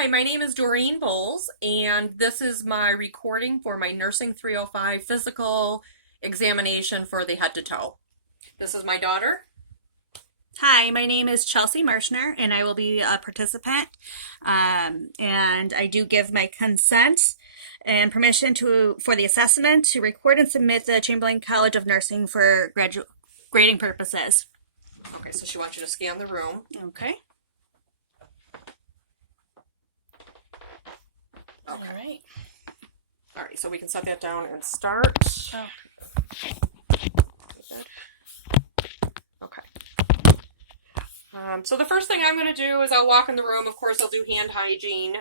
Hi, my name is Doreen Bowles, and this is my recording for my Nursing 305 physical examination for the head to toe. This is my daughter. Hi, my name is Chelsea Marshner, and I will be a participant. And I do give my consent and permission for the assessment to record and submit the Chamberlain College of Nursing for grading purposes. Okay, so she wants you to scan the room. Okay. Okay. All right. All right, so we can set that down and start. Oh. Okay. So the first thing I'm going to do is I'll walk in the room. Of course, I'll do hand hygiene,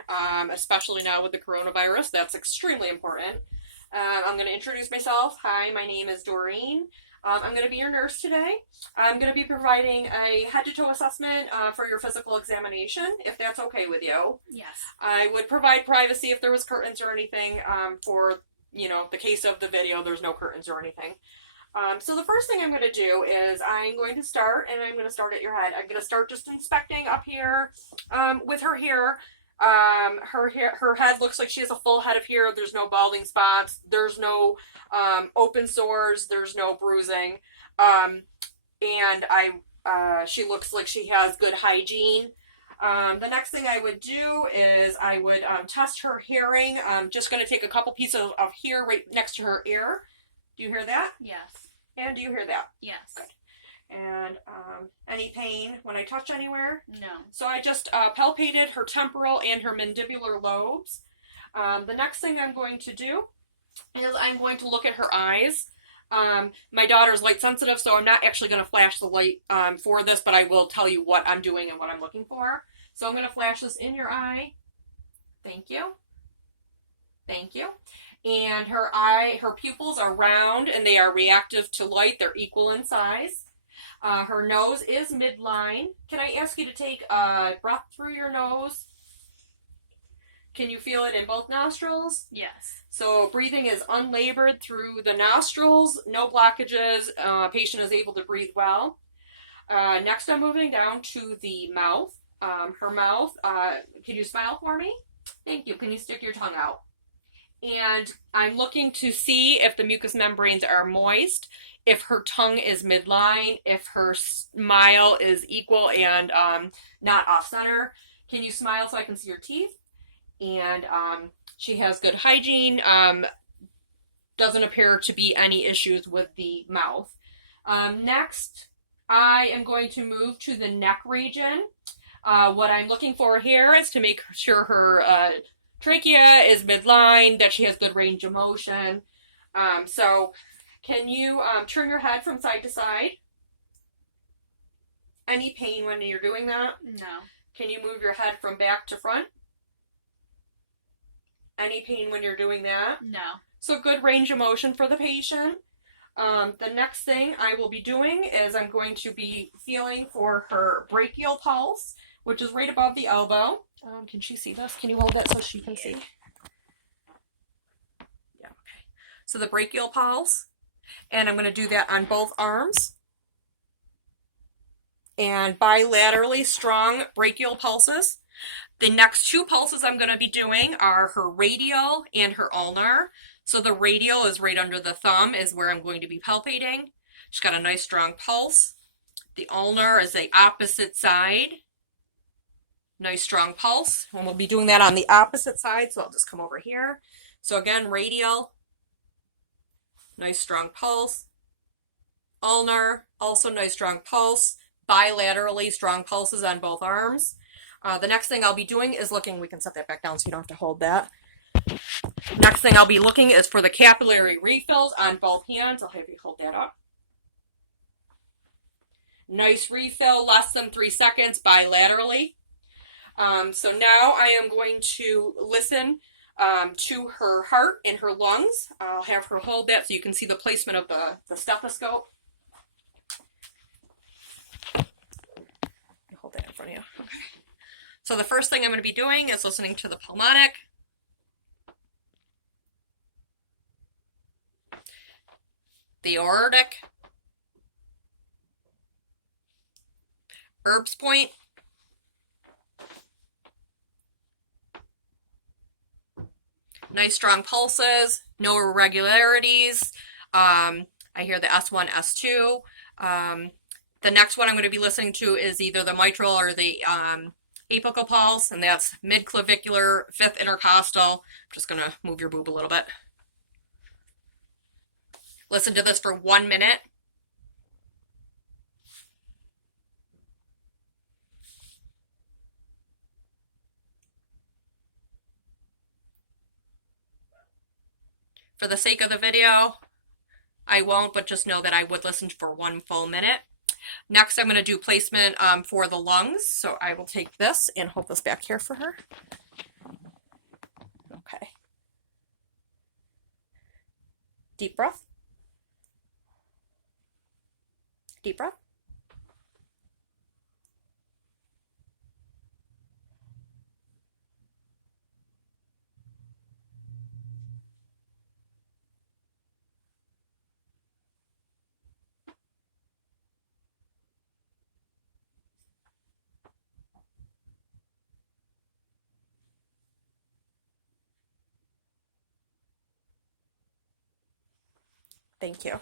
especially now with the coronavirus. That's extremely important. I'm going to introduce myself. Hi, my name is Doreen. I'm going to be your nurse today. I'm going to be providing a head-to-toe assessment for your physical examination, if that's okay with you. Yes. I would provide privacy if there was curtains or anything for, the case of the video, there's no curtains or anything. So the first thing I'm going to do is I'm going to start, and I'm going to start at your head. I'm going to start just inspecting up here with her hair. Her head looks like she has a full head of hair. There's no balding spots. There's no open sores. There's no bruising. And she looks like she has good hygiene. The next thing I would do is I would test her hearing. I'm just going to take a couple pieces of hair right next to her ear. Do you hear that? Yes. And do you hear that? Yes. Good. And any pain when I touch anywhere? No. So I just palpated her temporal and her mandibular lobes. The next thing I'm going to do is I'm going to look at her eyes. My daughter's light sensitive, so I'm not actually going to flash the light for this, but I will tell you what I'm doing and what I'm looking for. So I'm going to flash this in your eye. Thank you. Thank you. And her pupils are round and they are reactive to light. They're equal in size. Her nose is midline. Can I ask you to take a breath through your nose? Can you feel it in both nostrils? Yes. So breathing is unlabored through the nostrils, no blockages. Patient is able to breathe well. Next, I'm moving down to the mouth. Her mouth. Can you smile for me? Thank you. Can you stick your tongue out? And I'm looking to see if the mucous membranes are moist, if her tongue is midline, if her smile is equal and not off-center. Can you smile so I can see your teeth? And she has good hygiene. Doesn't appear to be any issues with the mouth. Next, I am going to move to the neck region. What I'm looking for here is to make sure her trachea is midline, that she has good range of motion. So can you turn your head from side to side? Any pain when you're doing that? No. Can you move your head from back to front? Any pain when you're doing that? No. So good range of motion for the patient. The next thing I will be doing is I'm going to be feeling for her brachial pulse, which is right above the elbow. Can she see this? Can you hold that so she can see? Yeah, okay. So the brachial pulse, and I'm going to do that on both arms. And bilaterally strong brachial pulses. The next two pulses I'm going to be doing are her radial and her ulnar. So the radial is right under the thumb, is where I'm going to be palpating. She's got a nice strong pulse. The ulnar is the opposite side. Nice strong pulse. And we'll be doing that on the opposite side, so I'll just come over here. So again, radial. Nice strong pulse. Ulnar, also nice strong pulse. Bilaterally strong pulses on both arms. The next thing I'll be doing is looking, we can set that back down so you don't have to hold that. Next thing I'll be looking is for the capillary refills on both hands. I'll have you hold that up. Nice refill, less than 3 seconds bilaterally. So now I am going to listen to her heart and her lungs. I'll have her hold that so you can see the placement of the stethoscope. Hold that in front of you. Okay. So the first thing I'm going to be doing is listening to the pulmonic. The aortic. Erb's point. Nice strong pulses, no irregularities. I hear the S1, S2. The next one I'm going to be listening to is either the mitral or the apical pulse, and that's mid-clavicular, 5th intercostal. I'm just going to move your boob a little bit. Listen to this for 1 minute. For the sake of the video, I won't, but just know that I would listen for 1 full minute. Next, I'm going to do placement for the lungs. So I will take this and hold this back here for her. Okay. Deep breath. Deep breath. Thank you.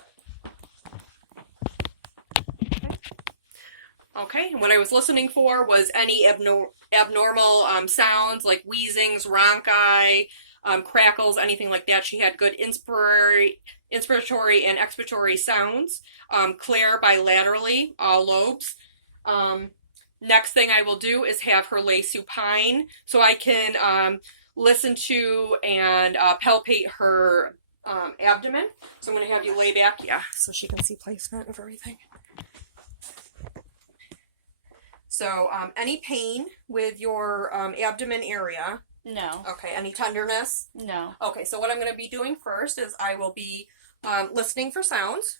Okay, and what I was listening for was any abnormal sounds like wheezings, rhonchi, crackles, anything like that. She had good inspiratory and expiratory sounds, clear bilaterally, all lobes. Next thing I will do is have her lay supine so I can listen to and palpate her abdomen. So I'm going to have you lay back, yeah, so she can see placement of everything. So any pain with your abdomen area? No. Okay, any tenderness? No. Okay, so what I'm going to be doing first is I will be listening for sounds.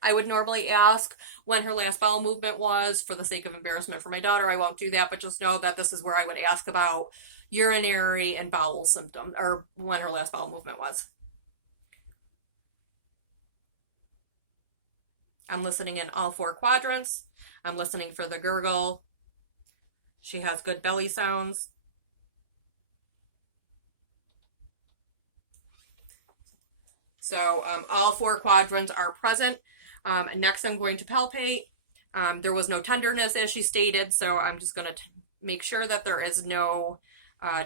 I would normally ask when her last bowel movement was. For the sake of embarrassment for my daughter, I won't do that, but just know that this is where I would ask about urinary and bowel symptoms, or when her last bowel movement was. I'm listening in all 4 quadrants. I'm listening for the gurgle. She has good belly sounds. So all 4 quadrants are present. Next I'm going to palpate. There was no tenderness as she stated, so I'm just going to make sure that there is no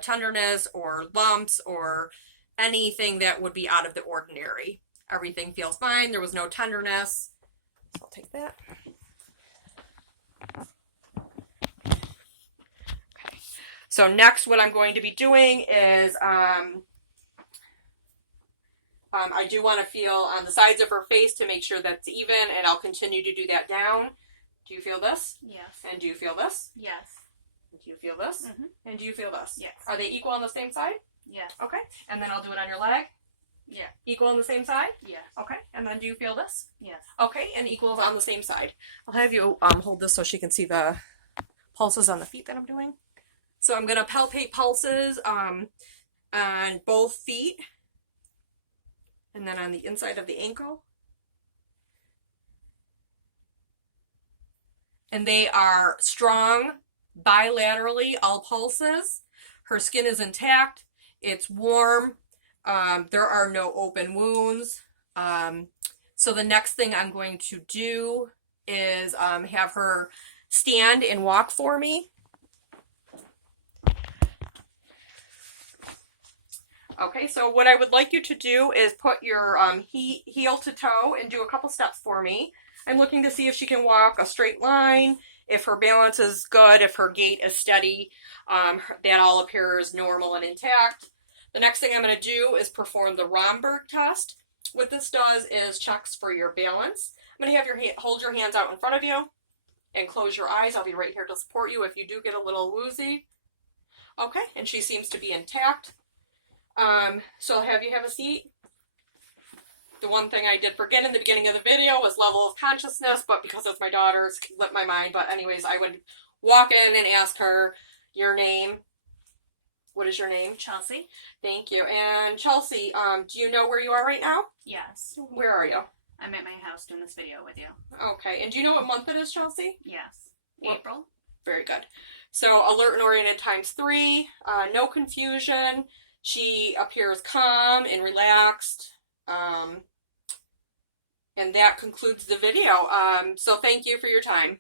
tenderness or lumps or anything that would be out of the ordinary. Everything feels fine. There was no tenderness. So I'll take that. Okay. So next what I'm going to be doing is I do want to feel on the sides of her face to make sure that's even, and I'll continue to do that down. Do you feel this? Yes. And do you feel this? Yes. Do you feel this? Mm-hmm. And do you feel this? Yes. Are they equal on the same side? Yes. Okay. And then I'll do it on your leg? Yeah. Equal on the same side? Yes. Okay. And then do you feel this? Yes. Okay. And equals on the same side. I'll have you hold this so she can see the pulses on the feet that I'm doing. So I'm going to palpate pulses on both feet. And then on the inside of the ankle. And they are strong, bilaterally, all pulses. Her skin is intact. It's warm. There are no open wounds. So the next thing I'm going to do is have her stand and walk for me. Okay, so what I would like you to do is put your heel to toe and do a couple steps for me. I'm looking to see if she can walk a straight line, if her balance is good, if her gait is steady. That all appears normal and intact. The next thing I'm going to do is perform the Romberg test. What this does is checks for your balance. I'm going to have you hold your hands out in front of you and close your eyes. I'll be right here to support you if you do get a little woozy. Okay, and she seems to be intact. So I'll have you have a seat. The one thing I did forget in the beginning of the video was level of consciousness, but because it's my daughter, it's slipped my mind. But anyways, I would walk in and ask her your name. What is your name? Chelsea. Thank you. And Chelsea, do you know where you are right now? Yes. Where are you? I'm at my house doing this video with you. Okay. And do you know what month it is, Chelsea? Yes. What? April. Very good. So alert and oriented times 3. No confusion. She appears calm and relaxed. And that concludes the video. So thank you for your time.